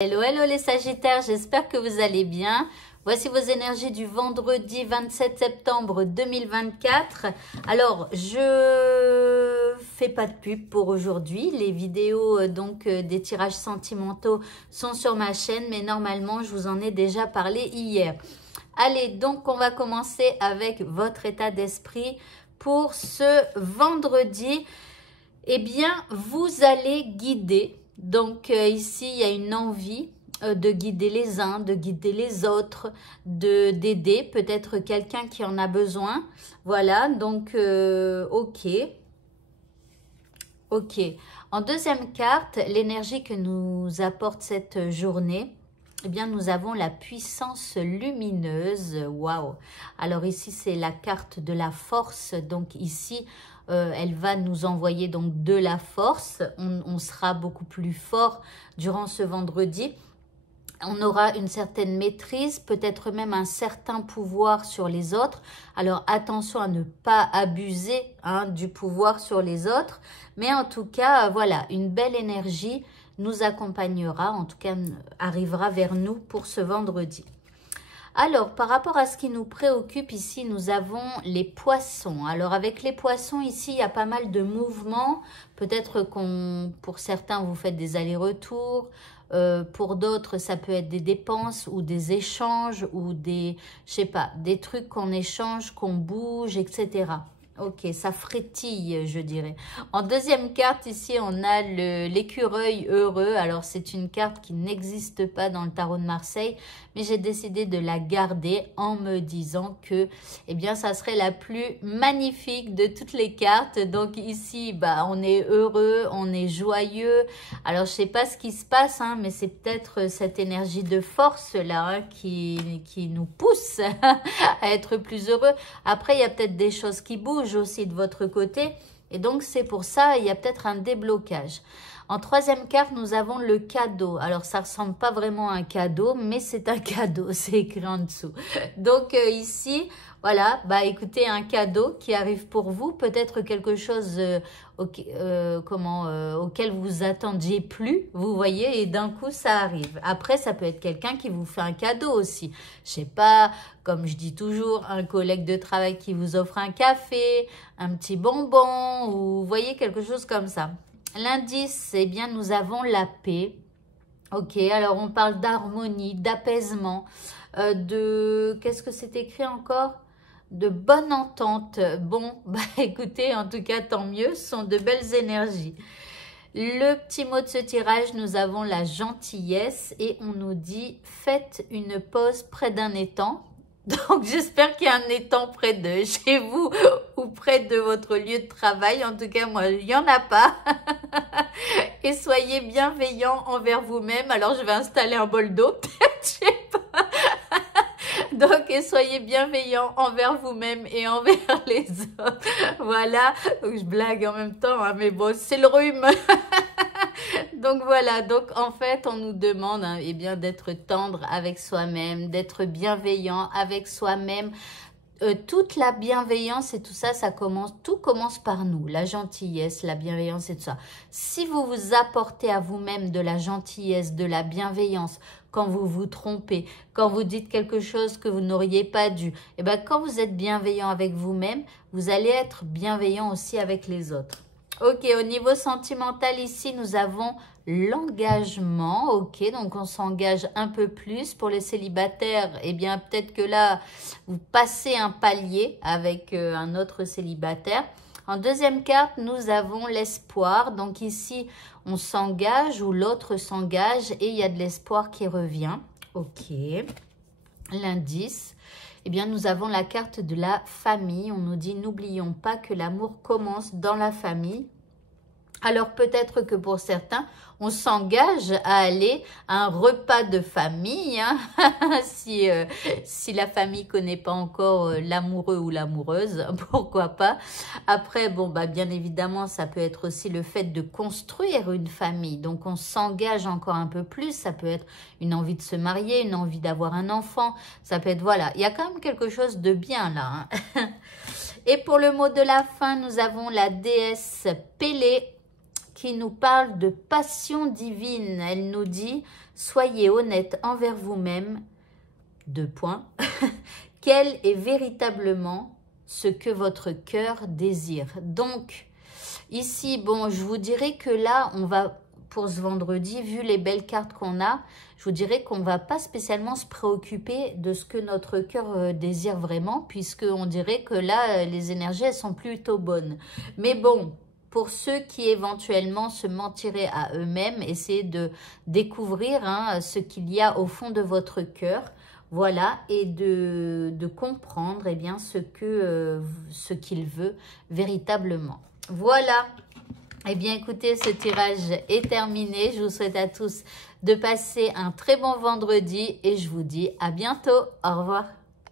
Hello, hello les Sagittaires, j'espère que vous allez bien. Voici vos énergies du vendredi 27 septembre 2024. Alors, je fais pas de pub pour aujourd'hui. Les vidéos des tirages sentimentaux sont sur ma chaîne, mais normalement, je vous en ai déjà parlé hier. Allez, donc on va commencer avec votre état d'esprit pour ce vendredi. Eh bien, vous allez guider. Donc ici, il y a une envie de guider les uns, de guider les autres, d'aider peut-être quelqu'un qui en a besoin. Voilà, donc ok. Ok. En deuxième carte, l'énergie que nous apporte cette journée, eh bien, nous avons la puissance lumineuse. Waouh! Alors ici, c'est la carte de la force. Donc ici, elle va nous envoyer donc de la force. On sera beaucoup plus fort durant ce vendredi. On aura une certaine maîtrise, peut-être même un certain pouvoir sur les autres. Alors attention à ne pas abuser du pouvoir sur les autres. Mais en tout cas, voilà, une belle énergie nous accompagnera, en tout cas arrivera vers nous pour ce vendredi. Alors, par rapport à ce qui nous préoccupe ici, nous avons les poissons. Alors, avec les poissons, ici, il y a pas mal de mouvements. Peut-être pour certains, vous faites des allers-retours. Pour d'autres, ça peut être des dépenses ou des échanges ou des, je sais pas, des trucs qu'on échange, qu'on bouge, etc. Ok, ça frétille, je dirais. En deuxième carte, ici, on a l'écureuil heureux. Alors, c'est une carte qui n'existe pas dans le tarot de Marseille, mais j'ai décidé de la garder en me disant que, eh bien, ça serait la plus magnifique de toutes les cartes. Donc, ici, bah, on est heureux, on est joyeux. Alors, je sais pas ce qui se passe, mais c'est peut-être cette énergie de force, là, qui nous pousse à être plus heureux. Après, il y a peut-être des choses qui bougent aussi de votre côté et donc c'est pour ça il y a peut-être un déblocage. En troisième carte, nous avons le cadeau. Alors, ça ressemble pas vraiment à un cadeau, mais c'est un cadeau, c'est écrit en dessous. Donc, ici, voilà, bah écoutez, un cadeau qui arrive pour vous, peut-être quelque chose auquel vous attendiez plus, vous voyez, et d'un coup, ça arrive. Après, ça peut être quelqu'un qui vous fait un cadeau aussi. Je sais pas, comme je dis toujours, un collègue de travail qui vous offre un café, un petit bonbon, ou vous voyez, quelque chose comme ça. L'indice, eh bien, nous avons la paix. Ok, alors on parle d'harmonie, d'apaisement, qu'est-ce que c'est écrit encore? De bonne entente. Bon, bah écoutez, en tout cas, tant mieux, ce sont de belles énergies. Le petit mot de ce tirage, nous avons la gentillesse et on nous dit, faites une pause près d'un étang. Donc, j'espère qu'il y a un étang près de chez vous ou près de votre lieu de travail. En tout cas, moi, il n'y en a pas. Et soyez bienveillants envers vous-même. Alors, je vais installer un bol d'eau, peut-être, je sais pas. Donc, et soyez bienveillants envers vous-même et envers les autres. Voilà. Donc, je blague en même temps, mais bon, c'est le rhume. Donc voilà, donc en fait, on nous demande eh bien d'être tendre avec soi-même, d'être bienveillant avec soi-même. Toute la bienveillance et tout ça, tout commence par nous. La gentillesse, la bienveillance et tout ça. Si vous vous apportez à vous-même de la gentillesse, de la bienveillance, quand vous vous trompez, quand vous dites quelque chose que vous n'auriez pas dû, et bien quand vous êtes bienveillant avec vous-même, vous allez être bienveillant aussi avec les autres. Ok, au niveau sentimental, ici, nous avons l'engagement. Ok, donc on s'engage un peu plus. Pour les célibataires, eh bien, peut-être que là, vous passez un palier avec un autre célibataire. En deuxième carte, nous avons l'espoir. Donc ici, on s'engage ou l'autre s'engage et il y a de l'espoir qui revient. Ok, l'indice. Eh bien, nous avons la carte de la famille. On nous dit, n'oublions pas que l'amour commence dans la famille. Alors, peut-être que pour certains, on s'engage à aller à un repas de famille, si la famille ne connaît pas encore l'amoureux ou l'amoureuse, pourquoi pas. Après, bon, bah, bien évidemment, ça peut être aussi le fait de construire une famille. Donc, on s'engage encore un peu plus. Ça peut être une envie de se marier, une envie d'avoir un enfant. Ça peut être, voilà, il y a quand même quelque chose de bien là. Et pour le mot de la fin, nous avons la déesse Pélée, qui nous parle de passion divine. Elle nous dit, Soyez honnête envers vous-même. 2 points. Quel est véritablement ce que votre cœur désire? Donc, ici, bon, je vous dirais que là, on va, pour ce vendredi, vu les belles cartes qu'on a, je vous dirais qu'on ne va pas spécialement se préoccuper de ce que notre cœur désire vraiment, puisqu'on dirait que là, les énergies, elles sont plutôt bonnes. Mais bon, pour ceux qui éventuellement se mentiraient à eux-mêmes, essayez de découvrir ce qu'il y a au fond de votre cœur. Voilà, et de comprendre eh bien, ce qu'il veut véritablement. Voilà, eh bien écoutez, ce tirage est terminé. Je vous souhaite à tous de passer un très bon vendredi et je vous dis à bientôt. Au revoir.